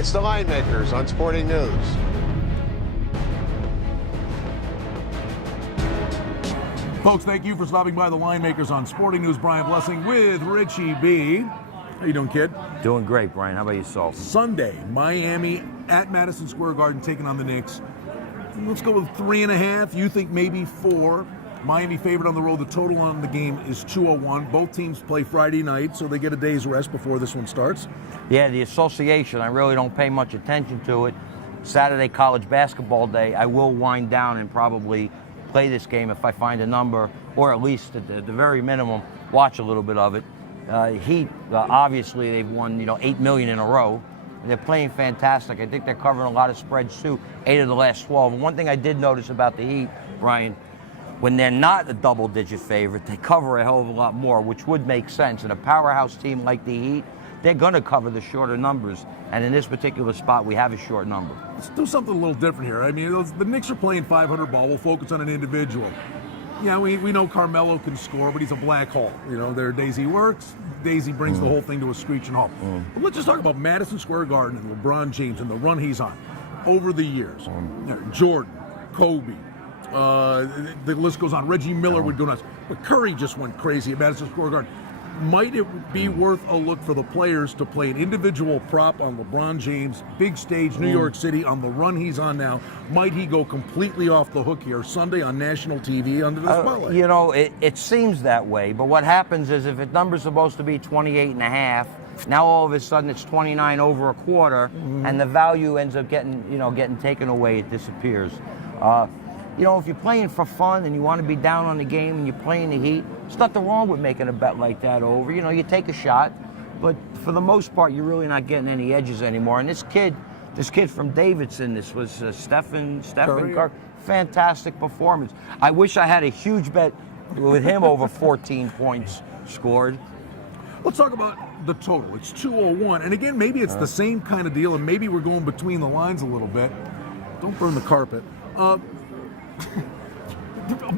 It's the Line Makers on Sporting News. Folks, thank you for stopping by the Line Makers on Sporting News. Brian Blessing with Richie B. How you doing, kid? Doing great, Brian. How about yourself? Sunday, Miami at Madison Square Garden taking on the Knicks. Let's go with 3.5. You think maybe 4. Miami favored on the road. The total on the game is 201. Both teams play Friday night, so they get a day's rest before this one starts. Yeah, the association, I really don't pay much attention to it. Saturday, college basketball day, I will wind down and probably play this game if I find a number, or at least at the very minimum, watch a little bit of it. Heat, obviously, they've won 8 million in a row. They're playing fantastic. I think they're covering a lot of spreads too, 8 of the last 12. And one thing I did notice about the Heat, Brian, when they're not a double-digit favorite, they cover a hell of a lot more, which would make sense. And a powerhouse team like the Heat, they're going to cover the shorter numbers. And in this particular spot, we have a short number. Let's do something a little different here. I mean, the Knicks are playing 500 ball. We'll focus on an individual. Yeah, we know Carmelo can score, but he's a black hole. There days he works, days he brings the whole thing to a screeching halt. But let's just talk about Madison Square Garden and LeBron James and the run he's on over the years. Jordan, Kobe, the list goes on. Reggie Miller would go nuts. But Curry just went crazy at Madison Square Garden. Might it be worth a look for the players to play an individual prop on LeBron James, big stage, New York City, on the run he's on now? Might he go completely off the hook here Sunday on national TV under the spotlight? It seems that way, but what happens is if the number's supposed to be 28.5, now all of a sudden it's 29 over a quarter, and the value ends up getting taken away. It disappears. If you're playing for fun and you want to be down on the game and you're playing the Heat, there's nothing wrong with making a bet like that over. You take a shot, but for the most part, you're really not getting any edges anymore. And this kid from Davidson, this was Stephen Curry, fantastic performance. I wish I had a huge bet with him over 14 points scored. Let's talk about the total. It's 201. And again, maybe it's the same kind of deal, and maybe we're going between the lines a little bit. Don't burn the carpet.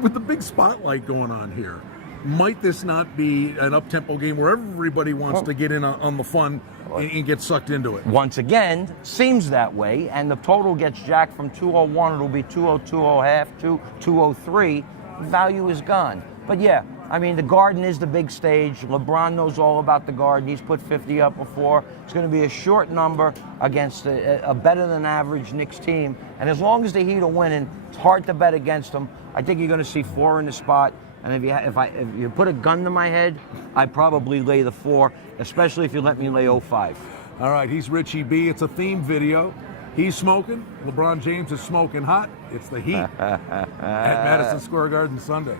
With the big spotlight going on here, might this not be an up-tempo game where everybody wants to get in on the fun and get sucked into it? Once again, seems that way, and the total gets jacked from 201. It'll be 202.5 to 203. Value is gone. But yeah, I mean, the Garden is the big stage. LeBron knows all about the Garden. He's put 50 up before. It's going to be a short number against a better-than-average Knicks team. And as long as the Heat are winning, it's hard to bet against them. I think you're going to see 4 in the spot. And if you put a gun to my head, I'd probably lay the 4, especially if you let me lay 05. All right, he's Richie B. It's a theme video. He's smoking. LeBron James is smoking hot. It's the Heat at Madison Square Garden Sunday.